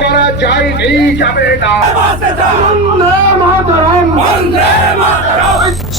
করা যায়নি, যাবে না।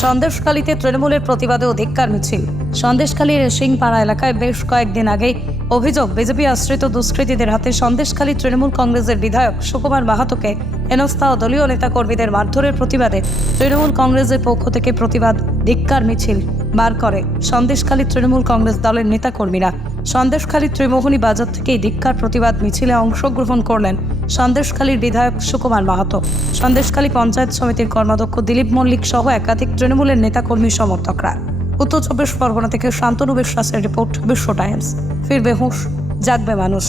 সন্দেশখালীতে তৃণমূলের প্রতিবাদে অধিকার মিছিল। সন্দেশখালীর সিংপাড়া এলাকায় বেশ কয়েকদিন আগে অভিযোগ, বিজেপি আশ্রিত দুষ্কৃতীদের হাতে সন্দেশখালী তৃণমূল কংগ্রেসের বিধায়ক সুকুমার মাহাতোকে হেনস্থা ও দলীয় নেতাকর্মীদের মারধরের প্রতিবাদে তৃণমূল কংগ্রেসের পক্ষ থেকে প্রতিবাদ, ধিক্কার মিছিল বার করে সন্দেশখালী তৃণমূল কংগ্রেস দলের নেতাকর্মীরা। সন্দেশখালী ত্রিমোহনী বাজার থেকে এই ধিক্কার প্রতিবাদ মিছিলে অংশগ্রহণ করলেন সন্দেশখালীর বিধায়ক সুকুমার মাহাতো। সন্দেশখালী পঞ্চায়েত সমিতির কর্মাধ্যক্ষ দিলীপ মল্লিক সহ একাধিক তৃণমূলের নেতাকর্মী সমর্থকরা। উত্তর চব্বিশ পরগনা থেকে শান্তনু বিশ্বাসের রিপোর্ট, বিশ্ব টাইমস। ফিরবে হুঁশ, জাগবে মানুষ।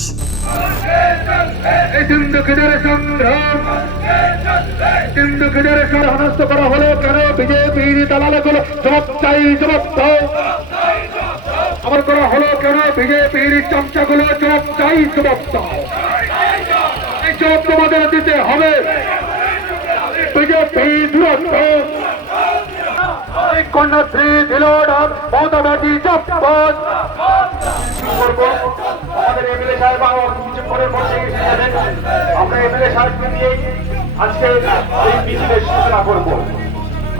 কেন? বিজেপির চামচাগুলো, জবাব চাই, জবাব এই জবাব তোমাদের দিতে হবে। বিজেপি দূরত্ব কন্যাশ্রী দিল এমএলএ সাহেব আমরা আজকে এই মিছিলের সূচনা করব।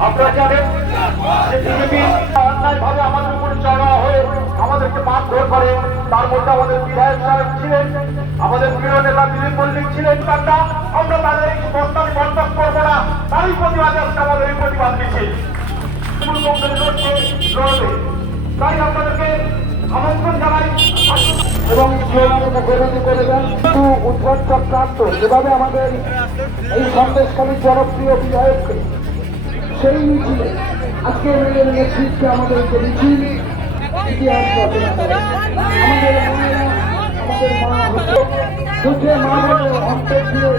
আপনারা জানেন যে বিজেপি আমাদেরকে মারধর করে। তার মধ্যে আমাদের বিধায়ক সাহেব ছিলেন, আমাদের প্রিয় নেতা দিলীপ মল্লিক ছিলেন তারা আমরা তাদের এই প্রস্তাবে করব না। তারই প্রতিবাদে আজকে আমাদের এই প্রতিবাদ লড়বে। তাই আপনাদেরকে আমন্ত্রণ জানাই। এবং আমাদের জনপ্রিয় বিধায়ককে সেই আজকে এমএলএর নেতৃত্বে আমাদের মিছিল। ইতিহাস রচনা করে আমাদের আমাদের মা দুঃখে মা হতো অন্তর